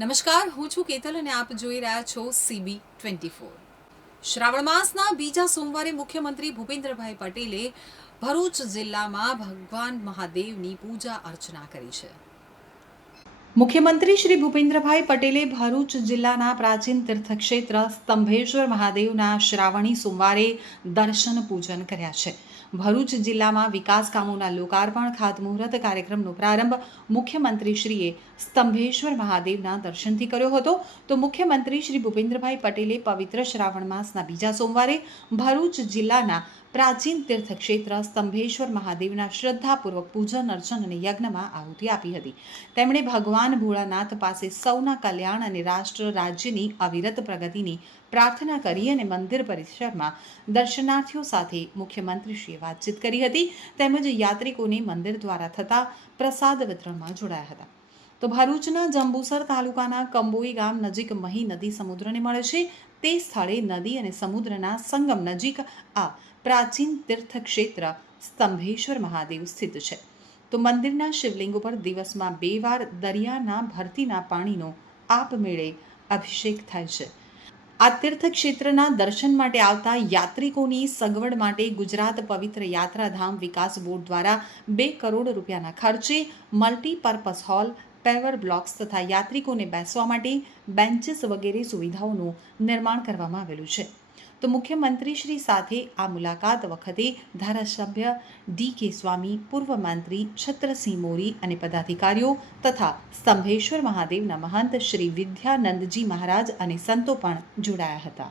નમસ્કાર, હું છું કેતલ અને આપ જોઈ રહ્યા છો સીબી ટ્વેન્ટી ફોર શ્રાવણ માસના બીજા સોમવારે મુખ્યમંત્રી ભૂપેન્દ્રભાઈ પટેલે ભરૂચ જિલ્લામાં ભગવાન મહાદેવની પૂજા અર્ચના કરી છે. મુખ્યમંત્રી શ્રી ભૂપેન્દ્રભાઈ પટેલે ભરૂચ જિલ્લાના પ્રાચીન તીર્થક્ષેત્ર સ્તંભેશ્વર મહાદેવના શ્રાવણી સોમવારે દર્શન પૂજન કર્યા છે. ભરૂચ જિલ્લામાં વિકાસ કામોના લોકાર્પણ, ખાતમુહૂર્ત કાર્યક્રમનો પ્રારંભ મુખ્યમંત્રીશ્રીએ સ્તંભેશ્વર મહાદેવના દર્શનથી કર્યો હતો. તો મુખ્યમંત્રી શ્રી ભૂપેન્દ્રભાઈ પટેલે પવિત્ર શ્રાવણ માસના બીજા સોમવારે ભરૂચ જિલ્લાના પ્રાચીન તીર્થક્ષેત્ર સ્તંભેશ્વર મહાદેવના શ્રદ્ધાપૂર્વક પૂજન, અર્ચન અને યજ્ઞમાં આહુતિ આપી હતી. તેમણે ભગવાન ભોળાનાથ પાસે સૌના કલ્યાણ અને રાષ્ટ્ર રાજ્યની અવિરત પ્રગતિની પ્રાર્થના કરી અને મંદિર પરિસરમાં દર્શનાર્થીઓ સાથે મુખ્યમંત્રીશ્રીએ વાતચીત કરી હતી. તેમજ યાત્રિકોને મંદિર દ્વારા થતા પ્રસાદ વિતરણમાં જોડાયા હતા. તો ભરૂચના જંબુસર તાલુકાના કંબોઈ ગામ નજીક મહી નદી સમુદ્રને મળે છે. તે સ્થળે નદી અને સમુદ્રના સંગમ નજીક આ પ્રાચીન તીર્થક્ષેત્ર સ્તંભેશ્વર મહાદેવ સ્થિત છે. તો મંદિરના શિવલિંગ ઉપર દિવસમાં બે વાર દરિયાના ભરતીના પાણીનો આપમેળે અભિષેક થાય છે. આ તીર્થક્ષેત્રના દર્શન માટે આવતા યાત્રિકોની સગવડ માટે ગુજરાત પવિત્ર યાત્રાધામ વિકાસ બોર્ડ દ્વારા બે કરોડ રૂપિયાના ખર્ચે મલ્ટીપર્પઝ હોલ પેવર બ્લોક્સ તથા યાત્રિકોને બેસવા માટે બેન્ચીસ વગેરે સુવિધાઓનું નિર્માણ કરવામાં આવેલું છે. તો મુખ્યમંત્રી શ્રી સાથે આ મુલાકાત વખતે ધારાસભ્ય ડી કે સ્વામી, પૂર્વ મંત્રી છત્રસિંહ મોરી અને પદાધિકારીઓ તથા સ્તંભેશ્વર મહાદેવના મહંત શ્રી વિદ્યાનંદજી મહારાજ અને સંતો પણ જોડાયા હતા.